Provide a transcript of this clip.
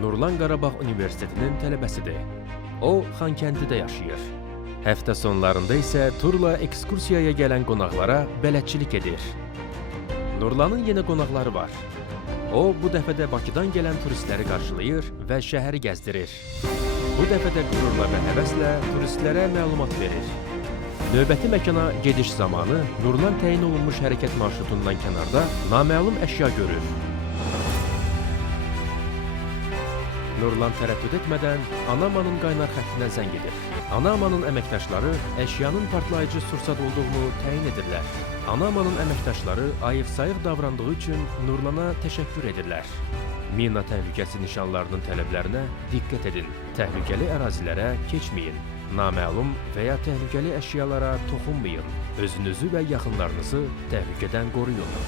Nurlan Qarabağ Universitetinin tələbəsidir. O, Xankəndidə yaşayır. Həftə sonlarında isə turla ekskursiyaya gələn qonaqlara bələdçilik edir. Nurlanın yeni qonaqları var. O, bu dəfə də Bakıdan gələn turistləri qarşılayır və şəhəri gəzdirir. Bu dəfə də qürurla və həvəslə turistlərə məlumat verir. Növbəti məkana gediş zamanı Nurlan təyin olunmuş hərəkət marşrutundan kənarda naməlum əşya görür. Nurlan tərəddüd etmədən Anamanın qaynar xəttinə zəng edir. Anamanın əməkdaşları əşyanın partlayıcı sursat olduğunu təyin edirlər. Anamanın əməkdaşları ayıq-sayıq davrandığı üçün Nurlana təşəkkür edirlər. Mina təhlükəsi nişanlarının tələblərinə diqqət edin. Təhlükəli ərazilərə keçməyin. Naməlum və ya təhlükəli əşyalara toxunmayın. Özünüzü və yaxınlarınızı təhlükədən qoruyun.